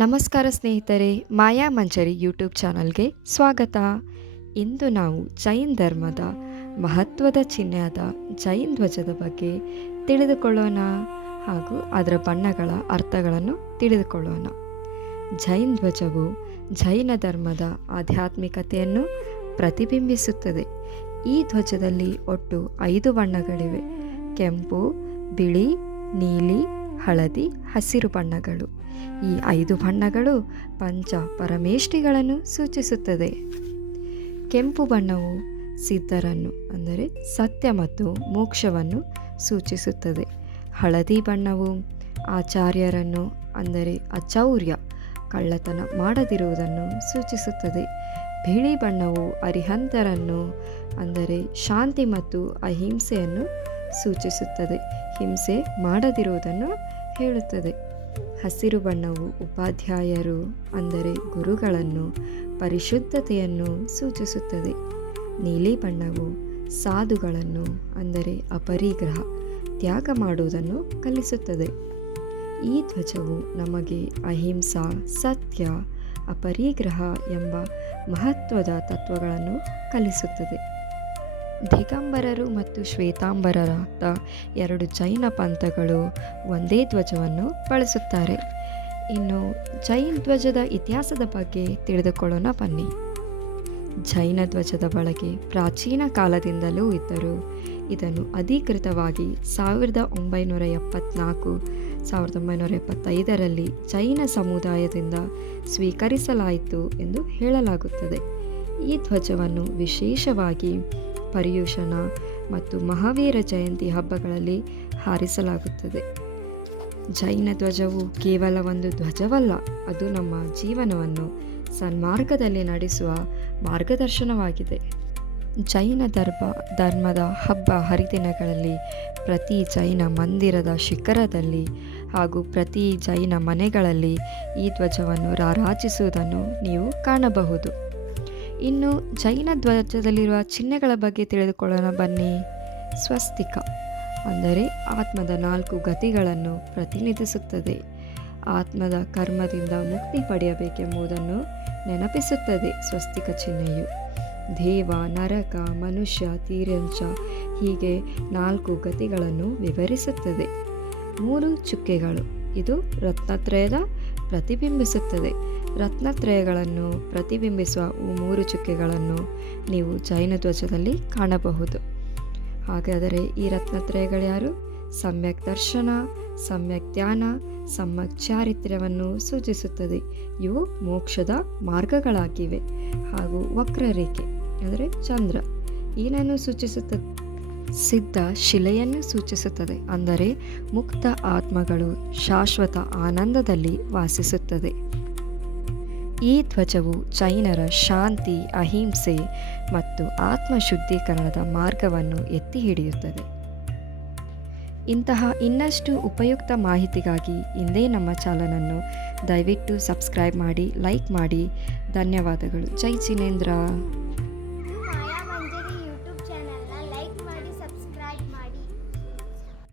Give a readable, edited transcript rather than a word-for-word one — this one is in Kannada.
ನಮಸ್ಕಾರ ಸ್ನೇಹಿತರೆ, ಮಾಯಾ ಮಂಜರಿ ಯೂಟ್ಯೂಬ್ ಚಾನಲ್ಗೆ ಸ್ವಾಗತ. ಇಂದು ನಾವು ಜೈನ್ ಧರ್ಮದ ಮಹತ್ವದ ಚಿಹ್ನೆಯಾದ ಜೈನ್ ಧ್ವಜದ ಬಗ್ಗೆ ತಿಳಿದುಕೊಳ್ಳೋಣ ಹಾಗೂ ಅದರ ಬಣ್ಣಗಳ ಅರ್ಥಗಳನ್ನು ತಿಳಿದುಕೊಳ್ಳೋಣ. ಜೈನ್ ಧ್ವಜವು ಜೈನ ಧರ್ಮದ ಆಧ್ಯಾತ್ಮಿಕತೆಯನ್ನು ಪ್ರತಿಬಿಂಬಿಸುತ್ತದೆ. ಈ ಧ್ವಜದಲ್ಲಿ ಒಟ್ಟು 5 ಬಣ್ಣಗಳಿವೆ: ಕೆಂಪು, ಬಿಳಿ, ನೀಲಿ, ಹಳದಿ, ಹಸಿರು ಬಣ್ಣಗಳು. ಈ 5 ಬಣ್ಣಗಳು ಪಂಚ ಪರಮೇಷ್ಠಿಗಳನ್ನು ಸೂಚಿಸುತ್ತದೆ. ಕೆಂಪು ಬಣ್ಣವು ಸಿದ್ಧರನ್ನು ಅಂದರೆ ಸತ್ಯ ಮತ್ತು ಮೋಕ್ಷವನ್ನು ಸೂಚಿಸುತ್ತದೆ. ಹಳದಿ ಬಣ್ಣವು ಆಚಾರ್ಯರನ್ನು ಅಂದರೆ ಅಚೌರ್ಯ, ಕಳ್ಳತನ ಮಾಡದಿರುವುದನ್ನು ಸೂಚಿಸುತ್ತದೆ. ಬಿಳಿ ಬಣ್ಣವು ಅರಿಹಂತರನ್ನು ಅಂದರೆ ಶಾಂತಿ ಮತ್ತು ಅಹಿಂಸೆಯನ್ನು ಸೂಚಿಸುತ್ತದೆ, ಹಿಂಸೆ ಮಾಡದಿರುವುದನ್ನು ಹೇಳುತ್ತದೆ. ಹಸಿರು ಬಣ್ಣವು ಉಪಾಧ್ಯಾಯರು ಅಂದರೆ ಗುರುಗಳನ್ನು, ಪರಿಶುದ್ಧತೆಯನ್ನು ಸೂಚಿಸುತ್ತದೆ. ನೀಲಿ ಬಣ್ಣವು ಸಾಧುಗಳನ್ನು ಅಂದರೆ ಅಪರಿಗ್ರಹ, ತ್ಯಾಗ ಮಾಡುವುದನ್ನು ಕಲಿಸುತ್ತದೆ. ಈ ಧ್ವಜವು ನಮಗೆ ಅಹಿಂಸಾ, ಸತ್ಯ, ಅಪರಿಗ್ರಹ ಎಂಬ ಮಹತ್ವದ ತತ್ವಗಳನ್ನು ಕಲಿಸುತ್ತದೆ. ದಿಗಂಬರರು ಮತ್ತು ಶ್ವೇತಾಂಬರರಾದ 2 ಜೈನ ಪಂಥಗಳು ಒಂದೇ ಧ್ವಜವನ್ನು ಬಳಸುತ್ತಾರೆ. ಇನ್ನು ಜೈನ ಧ್ವಜದ ಇತಿಹಾಸದ ಬಗ್ಗೆ ತಿಳಿದುಕೊಳ್ಳೋಣ ಬನ್ನಿ. ಜೈನ ಧ್ವಜದ ಬಳಕೆ ಪ್ರಾಚೀನ ಕಾಲದಿಂದಲೂ ಇದ್ದರೂ ಇದನ್ನು ಅಧಿಕೃತವಾಗಿ 1975ರಲ್ಲಿ ಜೈನ ಸಮುದಾಯದಿಂದ ಸ್ವೀಕರಿಸಲಾಯಿತು ಎಂದು ಹೇಳಲಾಗುತ್ತದೆ. ಈ ಧ್ವಜವನ್ನು ವಿಶೇಷವಾಗಿ ಪರ್ಯುಷಣ ಮತ್ತು ಮಹಾವೀರ ಜಯಂತಿ ಹಬ್ಬಗಳಲ್ಲಿ ಹಾರಿಸಲಾಗುತ್ತದೆ. ಜೈನ ಧ್ವಜವು ಕೇವಲ ಒಂದು ಧ್ವಜವಲ್ಲ, ಅದು ನಮ್ಮ ಜೀವನವನ್ನು ಸನ್ಮಾರ್ಗದಲ್ಲಿ ನಡೆಸುವ ಮಾರ್ಗದರ್ಶನವಾಗಿದೆ. ಜೈನ ಧರ್ಮದ ಹಬ್ಬ ಹರಿದಿನಗಳಲ್ಲಿ ಪ್ರತಿ ಜೈನ ಮಂದಿರದ ಶಿಖರದಲ್ಲಿ ಹಾಗೂ ಪ್ರತಿ ಜೈನ ಮನೆಗಳಲ್ಲಿ ಈ ಧ್ವಜವನ್ನು ರಾರಾಜಿಸುವುದನ್ನು ನೀವು ಕಾಣಬಹುದು. ಇನ್ನು ಜೈನ ಧ್ವಜದಲ್ಲಿರುವ ಚಿಹ್ನೆಗಳ ಬಗ್ಗೆ ತಿಳಿದುಕೊಳ್ಳೋಣ ಬನ್ನಿ. ಸ್ವಸ್ತಿಕ ಅಂದರೆ ಆತ್ಮದ 4 ಗತಿಗಳನ್ನು ಪ್ರತಿನಿಧಿಸುತ್ತದೆ. ಆತ್ಮದ ಕರ್ಮದಿಂದ ಮುಕ್ತಿ ಪಡೆಯಬೇಕೆಂಬುದನ್ನು ನೆನಪಿಸುತ್ತದೆ. ಸ್ವಸ್ತಿಕ ಚಿಹ್ನೆಯು ದೇವ, ನರಕ, ಮನುಷ್ಯ, ತಿರ್ಯಂಚ ಹೀಗೆ 4 ಗತಿಗಳನ್ನು ವಿವರಿಸುತ್ತದೆ. 3 ಚುಕ್ಕೆಗಳು ಇದು ರತ್ನತ್ರಯದ ಪ್ರತಿಬಿಂಬಿಸುತ್ತದೆ. ರತ್ನತ್ರಯಗಳನ್ನು ಪ್ರತಿಬಿಂಬಿಸುವ 3 ಚುಕ್ಕೆಗಳನ್ನು ನೀವು ಜೈನ ಧ್ವಜದಲ್ಲಿ ಕಾಣಬಹುದು. ಹಾಗಾದರೆ ಈ ರತ್ನತ್ರಯಗಳು ಯಾರು? ಸಮ್ಯಕ್ ದರ್ಶನ, ಸಮ್ಯಕ್ ಧ್ಯಾನ, ಸಮ್ಯಕ್ ಚಾರಿತ್ರ್ಯವನ್ನು ಸೂಚಿಸುತ್ತದೆ. ಇವು ಮೋಕ್ಷದ ಮಾರ್ಗಗಳಾಗಿವೆ. ಹಾಗೂ ವಕ್ರರೇಖೆ ಅಂದರೆ ಚಂದ್ರ ಏನನ್ನು ಸೂಚಿಸುತ್ತದೆ? ಸಿದ್ಧ ಶಿಲೆಯನ್ನು ಸೂಚಿಸುತ್ತದೆ. ಅಂದರೆ ಮುಕ್ತ ಆತ್ಮಗಳು ಶಾಶ್ವತ ಆನಂದದಲ್ಲಿ ವಾಸಿಸುತ್ತದೆ. ಈ ಧ್ವಜವು ಜೈನರ ಶಾಂತಿ, ಅಹಿಂಸೆ ಮತ್ತು ಆತ್ಮಶುದ್ಧೀಕರಣದ ಮಾರ್ಗವನ್ನು ಎತ್ತಿ ಹಿಡಿಯುತ್ತದೆ. ಇಂತಹ ಇನ್ನಷ್ಟು ಉಪಯುಕ್ತ ಮಾಹಿತಿಗಾಗಿ ಇಂದೇ ನಮ್ಮ ಚಾನಲನ್ನು ದಯವಿಟ್ಟು ಸಬ್ಸ್ಕ್ರೈಬ್ ಮಾಡಿ, ಲೈಕ್ ಮಾಡಿ. ಧನ್ಯವಾದಗಳು. ಜೈ ಜಿನೇಂದ್ರ.